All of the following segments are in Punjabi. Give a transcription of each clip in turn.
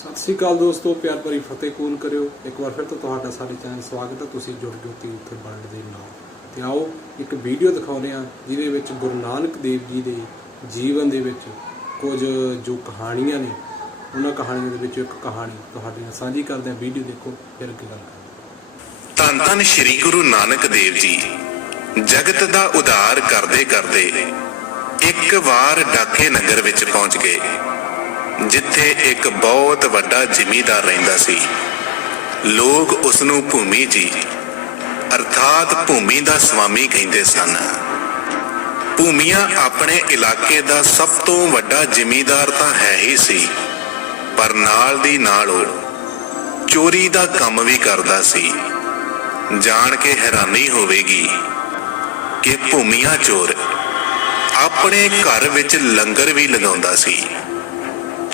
ਸਤਿ ਸ੍ਰੀ ਅਕਾਲ ਦੋਸਤੋ, ਪਿਆਰ ਭਰੀ ਫਤਿਹ ਕੂਲ ਕਰਿਓ। ਇੱਕ ਵਾਰ ਫਿਰ ਤੋਂ ਤੁਹਾਡਾ ਸਾਡੇ ਚੈਨਲ ਸਵਾਗਤ ਹੈ। ਤੁਸੀਂ ਜੁੜ ਜੋਤੀ ਉੱਥੇ ਵਰਲਡ ਦੇ ਨਾਲ ਤੇ ਆਓ, ਇੱਕ ਵੀਡੀਓ ਦਿਖਾਉਂਦੇ ਹਾਂ, ਜਿਹਦੇ ਵਿੱਚ ਗੁਰੂ ਨਾਨਕ ਦੇਵ ਜੀ ਦੇ ਜੀਵਨ ਦੇ ਵਿੱਚ ਕੁਝ ਜੋ ਕਹਾਣੀਆਂ ਨੇ, ਉਹਨਾਂ ਕਹਾਣੀਆਂ ਦੇ ਵਿੱਚ ਇੱਕ ਕਹਾਣੀ ਤੁਹਾਡੇ ਨਾਲ ਸਾਂਝੀ ਕਰਦੇ ਹਾਂ। ਵੀਡੀਓ ਦੇਖੋ, ਫਿਰ ਅੱਗੇ ਗੱਲ ਕਰਦੇ ਧੰਨ ਧੰਨ ਸ੍ਰੀ ਗੁਰੂ ਨਾਨਕ ਦੇਵ ਜੀ। ਜਗਤ ਦਾ ਉਧਾਰ ਕਰਦੇ ਕਰਦੇ ਇੱਕ ਵਾਰ ਡਾਕੇ ਨਗਰ ਵਿੱਚ ਪਹੁੰਚ ਗਏ। ਜਿੱਥੇ ਇੱਕ ਬਹੁਤ ਵੱਡਾ ਜ਼ਿਮੀਦਾਰ ਰਹਿੰਦਾ ਸੀ। ਲੋਕ ਉਸ ਨੂੰ ਭੂਮੀ ਜੀ, ਅਰਥਾਤ ਭੂਮੀ ਦਾ ਸਵਾਮੀ ਕਹਿੰਦੇ ਸਨ। ਭੂਮੀਆਂ ਆਪਣੇ ਇਲਾਕੇ ਦਾ ਸਭ ਤੋਂ ਵੱਡਾ ਜ਼ਿਮੀਦਾਰ ਤਾਂ ਹੈ ਹੀ ਸੀ, ਪਰ ਨਾਲ ਦੀ ਨਾਲ ਉਹ ਚੋਰੀ ਦਾ ਕੰਮ ਵੀ ਕਰਦਾ ਸੀ। ਜਾਣ ਕੇ ਹੈਰਾਨੀ ਹੋਵੇਗੀ ਕਿ ਭੂਮੀਆਂ ਚੋਰ ਆਪਣੇ ਘਰ ਵਿੱਚ ਲੰਗਰ ਵੀ ਲਗਾਉਂਦਾ ਸੀ।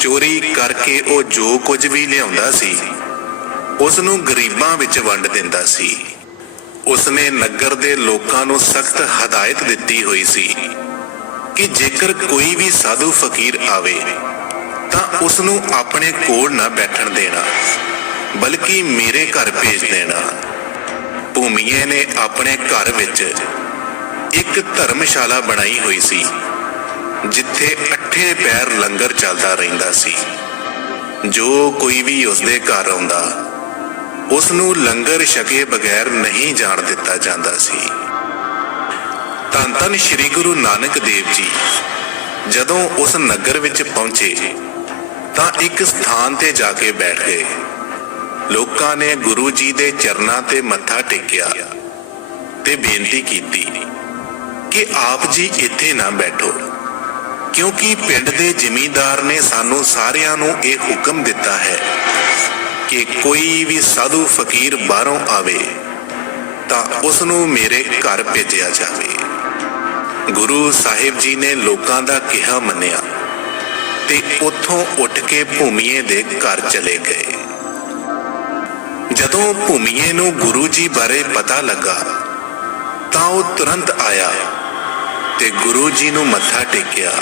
ਚੋਰੀ ਕਰਕੇ ਉਹ ਜੋ ਕੁਝ ਵੀ ਲਿਆਉਂਦਾ ਸੀ ਉਸ ਨੂੰ ਗਰੀਬਾਂ ਵਿੱਚ ਵੰਡ ਦਿੰਦਾ ਸੀ। ਉਸਨੇ ਨਗਰ ਦੇ ਲੋਕਾਂ ਨੂੰ ਸਖਤ ਹਦਾਇਤ ਦਿੱਤੀ ਹੋਈ ਸੀ ਕਿ ਜੇਕਰ ਕੋਈ ਵੀ ਸਾਧੂ ਫਕੀਰ ਆਵੇ, ਤਾਂ ਉਸ ਨੂੰ ਆਪਣੇ ਕੋਲ ਨਾ ਬੈਠਣ ਦੇਣਾ, ਬਲਕਿ ਮੇਰੇ ਘਰ ਭੇਜ ਦੇਣਾ। ਭੂਮੀਏ ਨੇ ਆਪਣੇ ਘਰ ਵਿੱਚ ਇੱਕ ਧਰਮਸ਼ਾਲਾ ਬਣਾਈ ਹੋਈ ਸੀ। ਜਿੱਥੇ ਅੱਠੇ ਪੈਰ ਲੰਗਰ ਚੱਲਦਾ ਰਹਿੰਦਾ ਸੀ। ਜੋ ਕੋਈ ਵੀ ਉਸਦੇ ਘਰ ਆਉਂਦਾ ਉਸ ਨੂੰ ਲੰਗਰ ਛਕੇ ਬਗੈਰ ਨਹੀਂ ਜਾਣ ਦਿੱਤਾ ਜਾਂਦਾ ਸੀ। ਧੰਨ ਧੰਨ ਸ੍ਰੀ ਗੁਰੂ ਨਾਨਕ ਦੇਵ ਜੀ, ਜਦੋਂ ਉਸ ਨਗਰ ਵਿੱਚ ਪਹੁੰਚੇ, ਤਾਂ ਇੱਕ ਸਥਾਨ ਤੇ ਜਾ ਕੇ ਬੈਠ ਗਏ। ਲੋਕਾਂ ਨੇ ਗੁਰੂ ਜੀ ਦੇ ਚਰਨਾਂ ਤੇ ਮੱਥਾ ਟੇਕਿਆ ਤੇ ਬੇਨਤੀ ਕੀਤੀ ਕਿ ਆਪ ਜੀ ਇੱਥੇ ਨਾ ਬੈਠੋ। ਕਿਉਂਕਿ ਪਿੰਡ ਦੇ ਜ਼ਿਮੀਂਦਾਰ ਨੇ ਸਾਨੂੰ ਸਾਰਿਆਂ ਨੂੰ ਇਹ ਹੁਕਮ ਦਿੱਤਾ ਹੈ ਕਿ ਕੋਈ ਵੀ ਸਾਧੂ ਫਕੀਰ ਬਾਹਰੋਂ ਆਵੇ ਤਾਂ ਉਸ ਨੂੰ ਮੇਰੇ ਘਰ ਭੇਜਿਆ ਜਾਵੇ। ਗੁਰੂ ਸਾਹਿਬ ਜੀ ਨੇ ਲੋਕਾਂ ਦਾ ਕਿਹਾ ਮੰਨਿਆ ਤੇ ਉੱਥੋਂ ਉੱਠ ਕੇ ਭੂਮੀਏ ਦੇ ਘਰ ਚਲੇ ਗਏ। ਜਦੋਂ ਭੂਮੀਏ ਨੂੰ ਗੁਰੂ ਜੀ ਬਾਰੇ ਪਤਾ ਲੱਗਾ ਤਾਂ ਉਹ ਤੁਰੰਤ ਆਇਆ ਤੇ ਗੁਰੂ ਜੀ ਨੂੰ ਮੱਥਾ ਟੇਕਿਆ।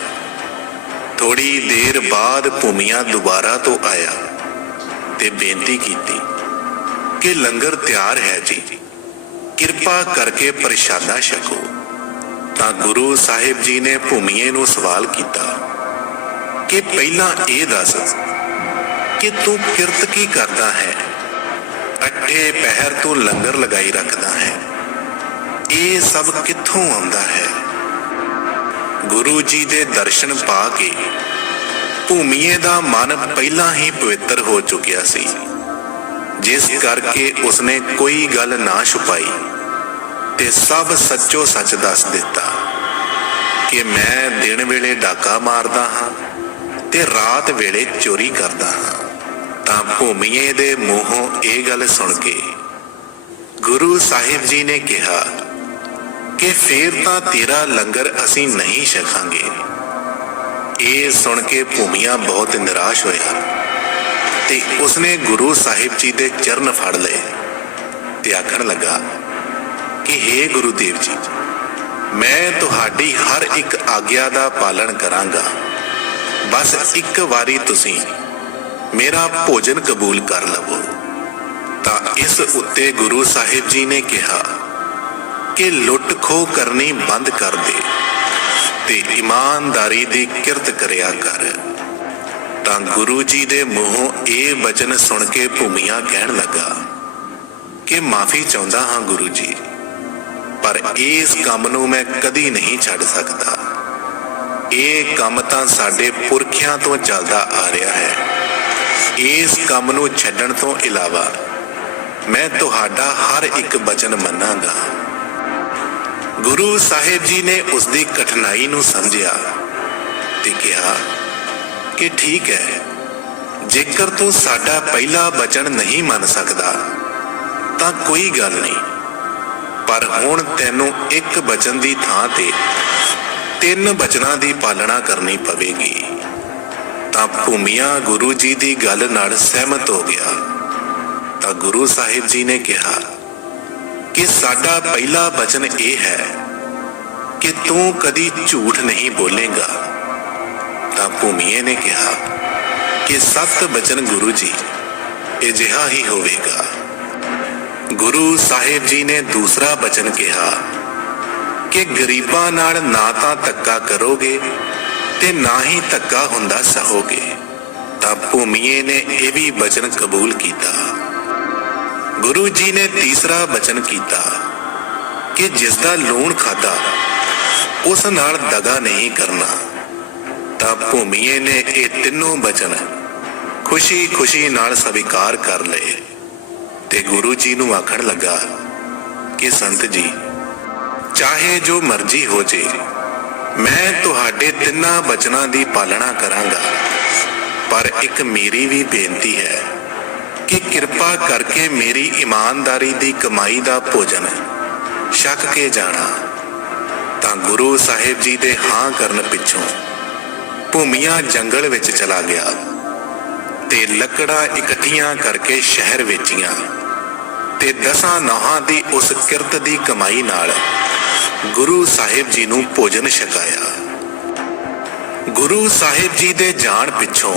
ਥੋੜੀ ਦੇਰ ਬਾਅਦ ਭੂਮੀਆਂ ਦੁਬਾਰਾ ਤੋਂ ਆਇਆ ਤੇ ਬੇਨਤੀ ਕੀਤੀ ਕਿ ਲੰਗਰ ਤਿਆਰ ਹੈ ਜੀ। ਕਿਰਪਾ ਕਰਕੇ ਪ੍ਰਸ਼ਾਦਾ ਛਕੋ। ਤਾਂ ਗੁਰੂ ਸਾਹਿਬ ਜੀ ਨੇ ਭੂਮੀਏ ਨੂੰ ਸਵਾਲ ਕੀਤਾ ਕਿ ਪਹਿਲਾਂ ਇਹ ਦੱਸ ਕਿ ਤੂੰ ਕਿਰਤ ਕੀ ਕਰਦਾ ਹੈ? ਅੱਠੇ ਪਹਿਰ ਤੋਂ ਲੰਗਰ ਲਗਾਈ ਰੱਖਦਾ ਹੈ। ਇਹ ਸਭ ਕਿੱਥੋਂ ਆਉਂਦਾ ਹੈ? ਗੁਰੂ ਜੀ ਦੇ ਦਰਸ਼ਨ ਪਾ ਕੇ ਭੂਮੀਏ ਦਾ ਮਨ ਪਹਿਲਾਂ ਹੀ ਪਵਿੱਤਰ ਹੋ ਚੁੱਕਿਆ ਸੀ। ਜਿਸ ਕਰਕੇ ਉਸਨੇ ਕੋਈ ਗੱਲ ਨਾ ਛੁਪਾਈ ਤੇ ਸਭ ਸੱਚੋ ਸੱਚ ਦੱਸ ਦਿੱਤਾ ਕਿ ਮੈਂ ਦਿਨ ਵੇਲੇ ਡਾਕਾ ਮਾਰਦਾ ਹਾਂ ਤੇ ਰਾਤ ਵੇਲੇ ਚੋਰੀ ਕਰਦਾ ਹਾਂ। ਤਾਂ ਭੂਮੀਏ ਦੇ ਮੂੰਹੋਂ ਇਹ ਗੱਲ ਸੁਣ ਕੇ ਗੁਰੂ ਸਾਹਿਬ ਜੀ ਨੇ ਕਿਹਾ ਕਿ ਫੇਰ ਤਾਂ ਤੇਰਾ ਲੰਗਰ ਅਸੀਂ ਨਹੀਂ ਛਕਾਂਗੇ। ਇਹ ਸੁਣ ਕੇ ਭੂਮੀਆ ਬਹੁਤ ਨਿਰਾਸ਼ ਹੋਇਆ ਤੇ ਉਸਨੇ ਗੁਰੂ ਸਾਹਿਬ ਜੀ ਦੇ ਚਰਨ ਫੜ ਲਏ ਤੇ ਆਖਣ ਲੱਗਾ, ਕਿ हे ਗੁਰੂ ਦੇਵ ਜੀ, ਮੈਂ ਤੁਹਾਡੀ ਹਰ ਇੱਕ ਆਗਿਆ ਦਾ ਪਾਲਣ ਕਰਾਂਗਾ। ਬਸ ਇੱਕ ਵਾਰੀ ਤੁਸੀਂ ਮੇਰਾ ਭੋਜਨ ਕਬੂਲ ਕਰ ਲਵੋ। ਤਾਂ ਇਸ ਉੱਤੇ ਗੁਰੂ ਸਾਹਿਬ ਜੀ ਨੇ ਕਿਹਾ ਕਿ ਲੁੱਟ ਖੋਹ ਕਰਨੀ ਬੰਦ ਕਰ ਦੇ ਤੇ ਇਮਾਨਦਾਰੀ ਦੀ ਕਿਰਤ ਕਰਿਆ ਕਰ। ਤਾਂ ਗੁਰੂ ਜੀ ਦੇ ਮੂੰਹੋਂ ਇਹ ਬਚਨ ਸੁਣ ਕੇ ਭੂਮੀਆਂ ਕਹਿਣ ਲੱਗਾ, ਕਿ ਮਾਫੀ ਚਾਹੁੰਦਾ ਹਾਂ ਗੁਰੂ ਜੀ, ਪਰ ਇਸ ਕੰਮ ਨੂੰ ਮੈਂ ਕਦੀ ਨਹੀਂ ਛੱਡ ਸਕਦਾ। ਇਹ ਕੰਮ ਤਾਂ ਸਾਡੇ ਪੁਰਖਿਆਂ ਤੋਂ ਚੱਲਦਾ ਆ ਰਿਹਾ ਹੈ। ਇਸ ਕੰਮ ਨੂੰ ਛੱਡਣ ਤੋਂ ਇਲਾਵਾ ਮੈਂ ਤੁਹਾਡਾ ਹਰ ਇੱਕ ਬਚਨ ਮੰਨਾਂਗਾ। ਗੁਰੂ ਸਾਹਿਬ ਜੀ ਨੇ ਉਸ ਦੀ ਕਠਿਨਾਈ ਨੂੰ ਸਮਝਿਆ ਤੇ ਕਿਹਾ ਕਿ ਠੀਕ ਹੈ, ਜੇਕਰ ਤੂੰ ਸਾਡਾ ਪਹਿਲਾ ਬਚਨ ਨਹੀਂ ਮੰਨ ਸਕਦਾ, ਤਾਂ ਕੋਈ ਗੱਲ ਨਹੀਂ। ਪਰ ਹੁਣ ਤੈਨੂੰ ਇੱਕ ਬਚਨ ਦੀ ਥਾਂ ਤੇ ਤਿੰਨ ਬਚਨਾਂ ਦੀ ਪਾਲਣਾ ਕਰਨੀ ਪਵੇਗੀ। ਤਾਂ ਭੂਮੀਆਂ ਗੁਰੂ ਜੀ ਦੀ ਗੱਲ ਨਾਲ ਸਹਿਮਤ ਹੋ ਗਿਆ। ਤਾਂ ਗੁਰੂ ਸਾਹਿਬ ਜੀ ਨੇ ਕਿਹਾ ਕਿ ਸਾਡਾ ਪਹਿਲਾ ਬਚਨ ਇਹ ਹੈ ਕਿ ਤੂੰ ਕਦੀ ਝੂਠ ਨਹੀਂ ਬੋਲੇਗਾ। ਤਾਂ ਭੂਮੀਏ ਨੇ ਕਿਹਾ ਕਿ ਸਤ ਬਚਨ ਗੁਰੂ ਜੀ ਅਜਿਹਾ ਹੀ ਹੋਵੇਗਾ। ਗੁਰੂ ਸਾਹਿਬ ਜੀ ਨੇ ਦੂਸਰਾ ਬਚਨ ਕਿਹਾ ਕਿ ਗਰੀਬਾਂ ਨਾਲ ਨਾ ਤਾਂ ਧੱਕਾ ਕਰੋਗੇ ਤੇ ਨਾ ਹੀ ਧੱਕਾ ਹੁੰਦਾ ਸਹੋਗੇ। ਤਾਂ ਭੂਮੀਏ ਨੇ ਇਹ ਵੀ ਬਚਨ ਕਬੂਲ ਕੀਤਾ। ਗੁਰੂ ਜੀ ਨੇ ਤੀਸਰਾ ਬਚਨ ਕੀਤਾ ਕਿ ਜਿਸ ਦਾ ਲੂਣ ਖਾਦਾ ਉਸ ਨਾਲ ਦਗਾ ਨਹੀਂ ਕਰਨਾ। ਤਾਂ ਭੂਮੀਏ ਨੇ ਇਹ ਤਿੰਨੋਂ ਬਚਨ ਖੁਸ਼ੀ-ਖੁਸ਼ੀ ਨਾਲ ਸਵੀਕਾਰ ਕਰ ਲਏ ਤੇ ਗੁਰੂ ਜੀ ਨੂੰ ਆਖਣ ਲੱਗਾ ਕਿ ਸੰਤ ਜੀ, ਚਾਹੇ ਜੋ ਮਰਜ਼ੀ ਹੋ ਜੇ, ਮੈਂ ਤੁਹਾਡੇ ਤਿੰਨਾਂ ਬਚਨਾਂ ਦੀ ਪਾਲਣਾ ਕਰਾਂਗਾ, ਪਰ ਇੱਕ ਮੇਰੀ ਵੀ ਬੇਨਤੀ ਹੈ। ਕਿ ਕਿਰਪਾ ਕਰਕੇ ਮੇਰੀ ਇਮਾਨਦਾਰੀ ਦੀ ਕਮਾਈ ਦਾ ਭੋਜਨ ਛਕ ਕੇ ਜਾਣਾ, ਤਾਂ ਗੁਰੂ ਸਾਹਿਬ ਜੀ ਦੇ ਹਾਂ ਕਰਨ ਪਿੱਛੋਂ ਭੂਮੀਆਂ ਜੰਗਲ ਵਿੱਚ ਚਲਾ ਗਿਆ ਤੇ ਲੱਕੜਾਂ ਇਕੱਠੀਆਂ ਕਰਕੇ ਸ਼ਹਿਰ ਵੇਚੀਆਂ ਤੇ ਦਸਾਂ ਨਹਾਂ ਦੀ ਉਸ ਕਿਰਤ ਦੀ ਕਮਾਈ ਨਾਲ ਗੁਰੂ ਸਾਹਿਬ ਜੀ ਨੂੰ ਭੋਜਨ ਛਕਾਇਆ। ਗੁਰੂ ਸਾਹਿਬ ਜੀ ਦੇ ਜਾਣ ਪਿੱਛੋਂ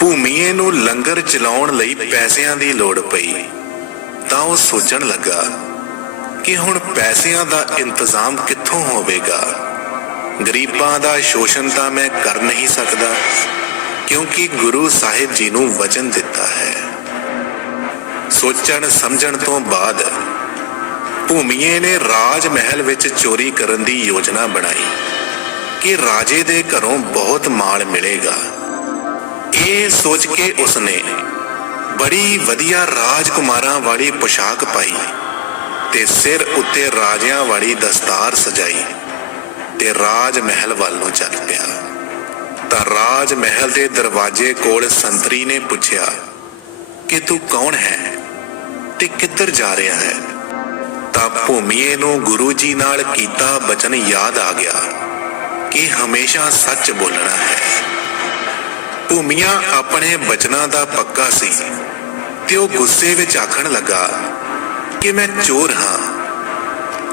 ਭੂਮੀਏ ਨੂੰ ਲੰਗਰ ਚਲਾਉਣ ਲਈ ਪੈਸਿਆਂ ਦੀ ਲੋੜ ਪਈ। ਤਾਂ ਉਹ ਸੋਚਣ ਲੱਗਾ ਕਿ ਹੁਣ ਪੈਸਿਆਂ ਦਾ ਇੰਤਜ਼ਾਮ ਕਿੱਥੋਂ ਹੋਵੇਗਾ। ਗਰੀਬਾਂ ਦਾ ਸ਼ੋਸ਼ਣ ਤਾਂ ਮੈਂ ਕਰ ਨਹੀਂ ਸਕਦਾ, ਕਿਉਂਕਿ ਗੁਰੂ ਸਾਹਿਬ ਜੀ ਨੂੰ ਵਚਨ ਦਿੱਤਾ ਹੈ। ਸੋਚਣ ਸਮਝਣ ਤੋਂ ਬਾਅਦ ਭੂਮੀਏ ਨੇ ਰਾਜ ਮਹਿਲ ਵਿੱਚ ਚੋਰੀ ਕਰਨ ਦੀ ਯੋਜਨਾ ਬਣਾਈ ਕਿ ਰਾਜੇ ਦੇ ਘਰੋਂ ਬਹੁਤ ਮਾਲ ਮਿਲੇਗਾ। ਇਹ ਸੋਚ ਕੇ ਉਸਨੇ ਬੜੀ ਵਧੀਆ ਰਾਜਕੁਮਾਰਾਂ ਵਾਲੀ ਪੋਸ਼ਾਕ ਪਾਈ ਤੇ ਸਿਰ ਉੱਤੇ ਰਾਜਿਆਂ ਵਾਲੀ ਦਸਤਾਰ ਸਜਾਈ ਤੇ ਰਾਜ ਮਹਿਲ ਵੱਲ ਨੂੰ ਚੱਲ ਪਿਆ। ਤਾਂ ਰਾਜ ਮਹਿਲ ਦੇ ਦਰਵਾਜ਼ੇ ਕੋਲ ਸੰਤਰੀ ਨੇ ਪੁੱਛਿਆ, ਕਿ ਤੂੰ ਕੌਣ ਹੈ ਤੇ ਕਿੱਧਰ ਜਾ ਰਿਹਾ ਹੈ? ਤਾਂ ਭੂਮੀਏ ਨੂੰ ਗੁਰੂ ਜੀ ਨਾਲ ਕੀਤਾ ਬਚਨ ਯਾਦ ਆ ਗਿਆ ਕਿ ਹਮੇਸ਼ਾ ਸੱਚ ਬੋਲਣਾ ਹੈ। ਭੂਮੀਆਂ ਆਪਣੇ ਬਚਨਾਂ ਦਾ ਪੱਕਾ ਸੀ ਤੇ ਉਹ ਗੁੱਸੇ ਵਿੱਚ ਆਖਣ ਲੱਗਾ ਕਿ ਮੈਂ ਚੋਰ ਹਾਂ।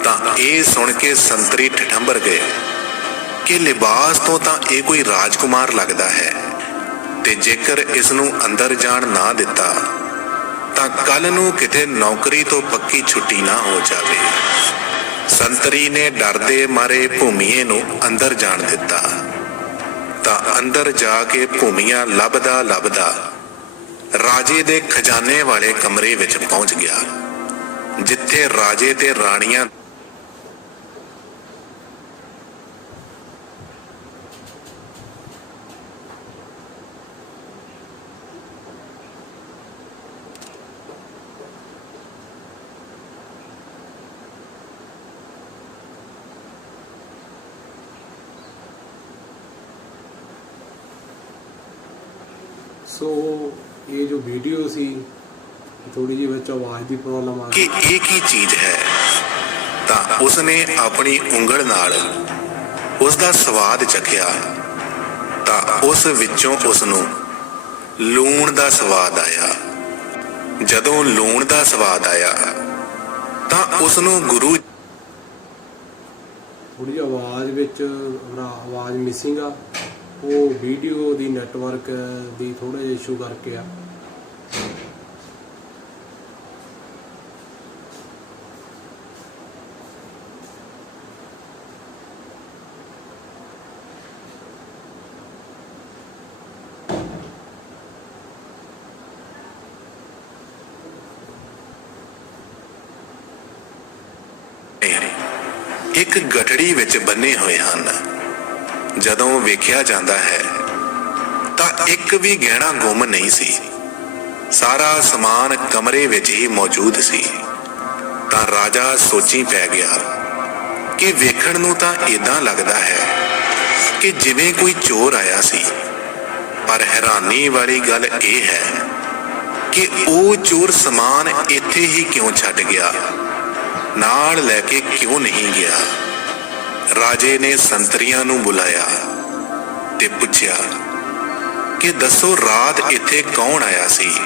ਤਾਂ ਇਹ ਸੁਣ ਕੇ ਸੰਤਰੀ ਠਠੰਬਰ ਗਏ ਕਿ ਲਿਬਾਸ ਤੋਂ ਤਾਂ ਇਹ ਕੋਈ ਰਾਜਕੁਮਾਰ ਲੱਗਦਾ ਹੈ ਤੇ ਜੇਕਰ ਇਸ ਨੂੰ ਅੰਦਰ ਜਾਣ ਨਾ ਦਿੱਤਾ, ਤਾਂ ਕੱਲ ਨੂੰ ਕਿਤੇ ਨੌਕਰੀ ਤੋਂ ਪੱਕੀ ਛੁੱਟੀ ਨਾ ਹੋ ਜਾਵੇ। ਸੰਤਰੀ ਨੇ ਡਰਦੇ ਮਾਰੇ ਭੂਮੀਏ ਨੂੰ ਅੰਦਰ ਜਾਣ ਦਿੱਤਾ। ਤਾਂ ਅੰਦਰ ਜਾ ਕੇ ਭੂਮੀਆਂ ਲੱਭਦਾ ਲੱਭਦਾ ਰਾਜੇ ਦੇ ਖਜ਼ਾਨੇ ਵਾਲੇ ਕਮਰੇ ਵਿੱਚ ਪਹੁੰਚ ਗਿਆ, ਜਿੱਥੇ ਰਾਜੇ ਤੇ ਰਾਣੀਆਂ ਸੋ ਇਹ ਜੋ ਵੀਡੀਓ ਸੀ ਥੋੜੀ ਜਿਹੀ ਵਿੱਚ ਆਵਾਜ਼ ਦੀ ਪ੍ਰੋਬਲਮ ਆ ਕਿ ਗਈ ਇਹ ਕੀ ਚੀਜ਼ ਹੈ? ਤਾਂ ਉਸਨੇ ਆਪਣੀ ਉਂਗਲ ਨਾਲ ਉਸ ਦਾ ਸਵਾਦ ਚਖਿਆ ਤਾਂ ਉਸ ਵਿੱਚੋਂ ਉਸ ਨੂੰ ਲੂਣ ਦਾ ਸਵਾਦ ਆਇਆ। ਜਦੋਂ ਲੂਣ ਦਾ ਸਵਾਦ ਆਇਆ ਤਾਂ ਉਸ ਨੂੰ ਗੁਰੂ ਥੋੜੀ ਜਿਹੀ ਆਵਾਜ਼ ਵਿੱਚ ਆਵਾਜ਼ ਮਿਸਿੰਗ ਆ। ਉਹ ਵੀਡੀਓ ਦੀ ਨੈਟਵਰਕ ਦੀ ਥੋੜਾ ਜਿਹਾ ਇਸ਼ੂ ਕਰਕੇ ਆ। ਇੱਕ ਗਠੜੀ ਵਿੱਚ ਬੰਨੇ ਹੋਏ ਹਨ। ਜਦੋਂ ਵੇਖਿਆ ਜਾਂਦਾ ਹੈ, ਤਾਂ ਇੱਕ ਵੀ ਗਹਿਣਾ ਗੁੰਮ ਨਹੀਂ ਸੀ। ਸਾਰਾ ਸਮਾਨ ਕਮਰੇ ਵਿੱਚ ਹੀ ਮੌਜੂਦ ਸੀ। ਤਾਂ ਰਾਜਾ ਸੋਚੀ ਪੈ ਗਿਆ ਕਿ ਵੇਖਣ ਨੂੰ ਤਾਂ ਇਦਾਂ ਲੱਗਦਾ ਹੈ ਕਿ ਜਿਵੇਂ ਕੋਈ ਚੋਰ ਆਇਆ ਸੀ। ਪਰ ਹੈਰਾਨੀ ਵਾਲੀ ਗੱਲ ਇਹ ਹੈ ਕਿ ਉਹ ਚੋਰ ਸਮਾਨ ਇੱਥੇ ਹੀ ਕਿਉਂ ਛੱਡ ਗਿਆ? ਨਾਲ ਲੈ ਕੇ ਕਿਉਂ ਨਹੀਂ ਗਿਆ? ਰਾਜੇ ਨੇ ਸੰਤਰੀਆਂ ਨੂੰ ਬੁਲਾਇਆ ਤੇ ਪੁੱਛਿਆ ਕਿ ਦੱਸੋ ਰਾਤ ਇੱਥੇ ਕੌਣ ਆਇਆ ਸੀ?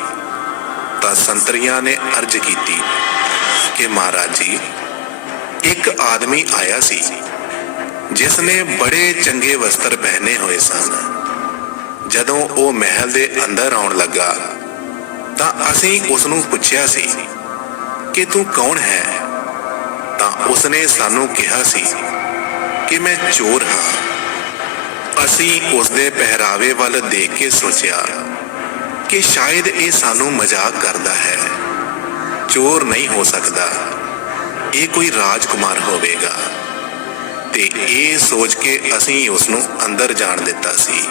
ਤਾਂ ਸੰਤਰੀਆਂ ਨੇ ਅਰਜ਼ ਕੀਤੀ ਕਿ ਮਹਾਰਾਜ ਜੀ, ਇੱਕ ਆਦਮੀ ਆਇਆ ਸੀ, ਜਿਸ ਨੇ ਬੜੇ ਚੰਗੇ ਵਸਤਰ ਪਹਿਨੇ ਹੋਏ ਸਨ। ਜਦੋਂ ਉਹ ਮਹਿਲ ਦੇ ਅੰਦਰ ਆਉਣ ਲੱਗਾ, ਤਾਂ ਅਸੀਂ ਉਸ ਨੂੰ ਪੁੱਛਿਆ ਸੀ ਕਿ ਤੂੰ ਕੌਣ ਹੈ? ਤਾਂ ਉਸਨੇ ਸਾਨੂੰ ਕਿਹਾ ਸੀ ਕਿ ਮੈਂ ਚੋਰ ਹਾਂ। ਅਸੀਂ ਉਸ ਦੇ ਪਹਿਰਾਵੇ ਵੱਲ ਦੇਖ ਕੇ ਸੋਚਿਆ ਕਿ ਸ਼ਾਇਦ ਇਹ ਸਾਨੂੰ ਮਜ਼ਾਕ ਕਰਦਾ ਹੈ। ਚੋਰ ਨਹੀਂ ਹੋ ਸਕਦਾ। ਇਹ ਕੋਈ ਰਾਜਕੁਮਾਰ ਹੋਵੇਗਾ। ਤੇ ਇਹ ਸੋਚ ਕੇ ਅਸੀਂ ਉਸ ਨੂੰ ਅੰਦਰ ਜਾਣ ਦਿੱਤਾ ਸੀ।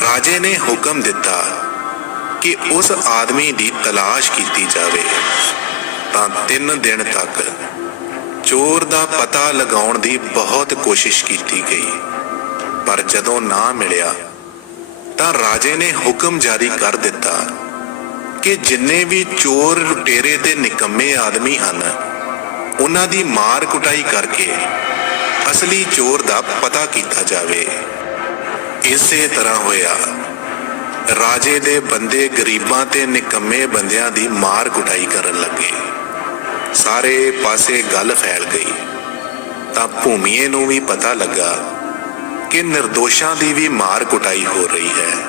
ਰਾਜੇ ਨੇ ਹੁਕਮ ਦਿੱਤਾ ਕਿ ਉਸ ਆਦਮੀ ਦੀ ਤਲਾਸ਼ ਕੀਤੀ ਜਾਵੇ। ਤਾਂ ਤਿੰਨ ਦਿਨ ਤੱਕ ਚੋਰ ਦਾ ਪਤਾ ਲਗਾਉਣ ਦੀ ਬਹੁਤ ਕੋਸ਼ਿਸ਼ ਕੀਤੀ ਗਈ। ਪਰ ਜਦੋਂ ਨਾ ਮਿਲਿਆ, ਤਾਂ ਰਾਜੇ ਨੇ ਹੁਕਮ ਜਾਰੀ ਕਰ ਦਿੱਤਾ ਕਿ ਜਿੰਨੇ ਵੀ ਚੋਰ ਲੁਟੇਰੇ ਤੇ ਨਿਕੰਮੇ ਆਦਮੀ ਹਨ, ਉਹਨਾਂ ਦੀ ਮਾਰ ਕੁਟਾਈ ਕਰਕੇ ਅਸਲੀ ਚੋਰ ਦਾ ਪਤਾ ਕੀਤਾ ਜਾਵੇ। ਇਸੇ ਤਰ੍ਹਾਂ ਹੋਇਆ। ਰਾਜੇ ਦੇ ਬੰਦੇ ਗਰੀਬਾਂ ਤੇ ਨਿਕੰਮੇ ਬੰਦਿਆਂ ਦੀ ਮਾਰ ਕੁਟਾਈ ਕਰਨ ਲੱਗੇ। ਸਾਰੇ ਪਾਸੇ ਗੱਲ ਫੈਲ ਗਈ। ਤਾਂ ਭੂਮੀਏ ਨੂੰ ਵੀ ਪਤਾ ਲੱਗਾ ਕਿ ਨਿਰਦੋਸ਼ਾਂ ਦੀ ਵੀ ਮਾਰ ਕੁਟਾਈ ਹੋ ਰਹੀ ਹੈ।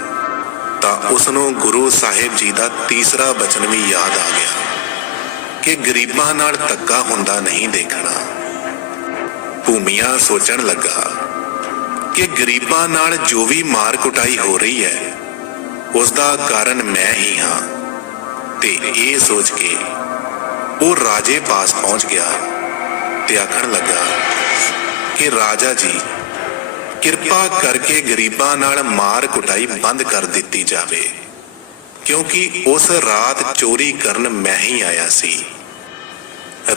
ਤਾਂ ਉਸ ਨੂੰ ਗੁਰੂ ਸਾਹਿਬ ਜੀ ਦਾ ਤੀਸਰਾ ਬਚਨ ਵੀ ਯਾਦ ਆ ਗਿਆ ਕਿ ਗਰੀਬਾਂ ਨਾਲ ਧੱਕਾ ਹੁੰਦਾ ਨਹੀਂ ਦੇਖਣਾ। ਭੂਮੀਆਂ ਸੋਚਣ ਲੱਗਾ ਕਿ ਗਰੀਬਾਂ ਨਾਲ ਜੋ ਵੀ ਮਾਰ ਕੁਟਾਈ ਹੋ ਰਹੀ ਹੈ ਉਸ ਦਾ ਕਾਰਨ ਮੈਂ ਹੀ ਹਾਂ। ਤੇ ਇਹ ਸੋਚ ਕੇ ਉਹ ਰਾਜੇ ਪਾਸ ਪਹੁੰਚ ਗਿਆ ਤੇ ਆਖਣ ਲੱਗਾ ਕਿ ਰਾਜਾ ਜੀ, ਕਿਰਪਾ ਕਰਕੇ ਗਰੀਬਾਂ ਨਾਲ ਮਾਰ ਕੁਟਾਈ ਬੰਦ ਕਰ ਦਿੱਤੀ ਜਾਵੇ, ਕਿਉਂਕਿ ਉਸ ਰਾਤ ਚੋਰੀ ਕਰਨ ਮੈਂ ਹੀ ਆਇਆ ਸੀ।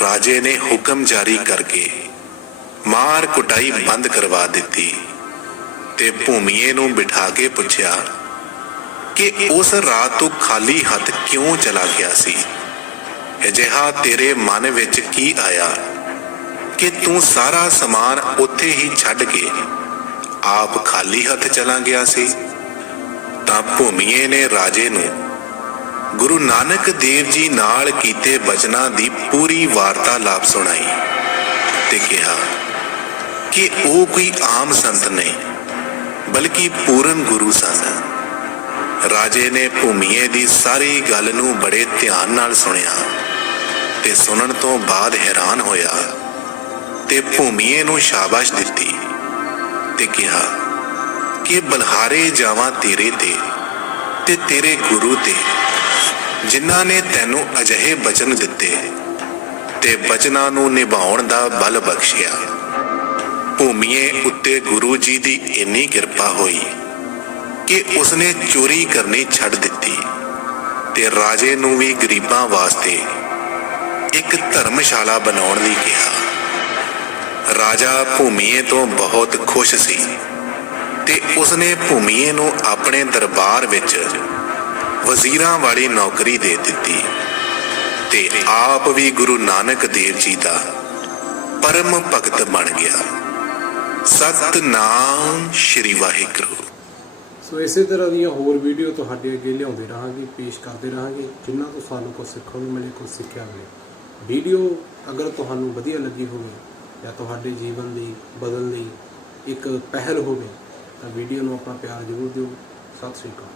ਰਾਜੇ ਨੇ ਹੁਕਮ ਜਾਰੀ ਕਰਕੇ ਮਾਰ ਕੁਟਾਈ ਬੰਦ ਕਰਵਾ ਦਿੱਤੀ ਤੇ ਭੂਮੀਏ ਨੂੰ ਬਿਠਾ ਕੇ ਪੁੱਛਿਆ ਕਿ ਉਸ ਰਾਤ ਤੋਂ ਖਾਲੀ ਹੱਥ ਕਿਉਂ ਚਲਾ ਗਿਆ ਸੀ? ਅਜਿਹਾ ਤੇਰੇ ਮਨ ਵਿੱਚ ਕੀ ਆਇਆ ਕਿ ਤੂੰ ਸਾਰਾ ਸਮਾਨ ਉੱਥੇ ਹੀ ਛੱਡ ਕੇ ਆਪ ਖਾਲੀ ਹੱਥ ਚਲਾ ਗਿਆ ਸੀ? ਤਾਂ ਭੂਮੀਏ ਨੇ ਰਾਜੇ ਨੂੰ ਗੁਰੂ ਨਾਨਕ ਦੇਵ ਜੀ ਨਾਲ ਕੀਤੇ ਬਚਨਾਂ ਦੀ ਪੂਰੀ ਵਾਰਤਾਲਾਪ ਸੁਣਾਈ ਤੇ ਕਿਹਾ ਕਿ ਉਹ ਕੋਈ ਆਮ ਸੰਤ ਨਹੀਂ ਬਲਕਿ ਪੂਰਨ ਗੁਰੂ ਸਨ। ਰਾਜੇ ਨੇ ਭੂਮੀਏ ਦੀ ਸਾਰੀ ਗੱਲ ਨੂੰ ਬੜੇ ਧਿਆਨ ਨਾਲ ਸੁਣਿਆ। ਤੇ ਸੁਣਨ ਤੋਂ ਬਾਅਦ ਹੈਰਾਨ ਹੋਇਆ ਤੇ ਭੂਮੀਏ ਨੂੰ ਸ਼ਾਬਾਸ਼ ਦਿੱਤੀ ਤੇ ਕਿਹਾ, ਕਿ ਬਲਹਾਰੇ ਜਾਵਾਂ ਤੇਰੇ ਤੇ ਤੇ ਤੇਰੇ ਗੁਰੂ ਤੇ, ਜਿਨ੍ਹਾਂ ਨੇ ਤੈਨੂੰ ਅਜਿਹੇ ਬਚਨ ਦਿੱਤੇ ਤੇ ਬਚਨਾਂ ਨੂੰ ਨਿਭਾਉਣ ਦਾ ਬਲ ਬਖਸ਼ਿਆ। ਭੂਮੀਏ ਉੱਤੇ ਗੁਰੂ ਜੀ ਦੀ ਇੰਨੀ ਕਿਰਪਾ ਹੋਈ ਕਿ ਉਸਨੇ ਚੋਰੀ ਕਰਨੀ ਛੱਡ ਦਿੱਤੀ ਤੇ ਰਾਜੇ ਨੂੰ ਵੀ ਗਰੀਬਾਂ ਵਾਸਤੇ ਇੱਕ ਧਰਮਸ਼ਾਲਾ ਬਣਾਉਣ ਲਈ ਕਿਹਾ। ਰਾਜਾ ਭੂਮੀਏ ਤੋਂ ਬਹੁਤ ਖੁਸ਼ ਸੀ ਤੇ ਉਸਨੇ ਭੂਮੀਏ ਨੂੰ ਆਪਣੇ ਦਰਬਾਰ ਵਿੱਚ ਵਜ਼ੀਰਾਂ ਵਾਲੀ ਨੌਕਰੀ ਦੇ ਦਿੱਤੀ ਤੇ ਆਪ ਵੀ ਗੁਰੂ ਨਾਨਕ ਦੇਵ ਜੀ ਦਾ ਪਰਮ ਭਗਤ ਬਣ ਗਿਆ। ਸਤਨਾਮ ਸ਼੍ਰੀ ਵਾਹਿਗੁਰੂ। ਸੋ ਇਸੇ ਤਰ੍ਹਾਂ ਦੀਆਂ ਹੋਰ ਵੀਡੀਓ ਤੁਹਾਡੇ ਅੱਗੇ ਲਿਆਉਂਦੇ ਰਹਾਂਗੇ, ਪੇਸ਼ ਕਰਦੇ ਰਹਾਂਗੇ, ਜਿਨ੍ਹਾਂ ਤੋਂ ਸਾਨੂੰ ਕੁਝ ਸਿੱਖਣ ਨੂੰ ਮਿਲੇ ਕੁਝ ਸਿੱਖਿਆ ਮਿਲੇ। ਵੀਡੀਓ ਅਗਰ ਤੁਹਾਨੂੰ ਵਧੀਆ ਲੱਗੀ ਹੋਵੇ ਜਾਂ ਤੁਹਾਡੇ ਜੀਵਨ ਲਈ ਬਦਲਣ ਲਈ ਇੱਕ ਪਹਿਲ ਹੋਵੇ ਤਾਂ ਵੀਡੀਓ ਨੂੰ ਆਪਣਾ ਪਿਆਰ ਜ਼ਰੂਰ ਦਿਓ। ਸਤਿ ਸ਼੍ਰੀ ਅਕਾਲ।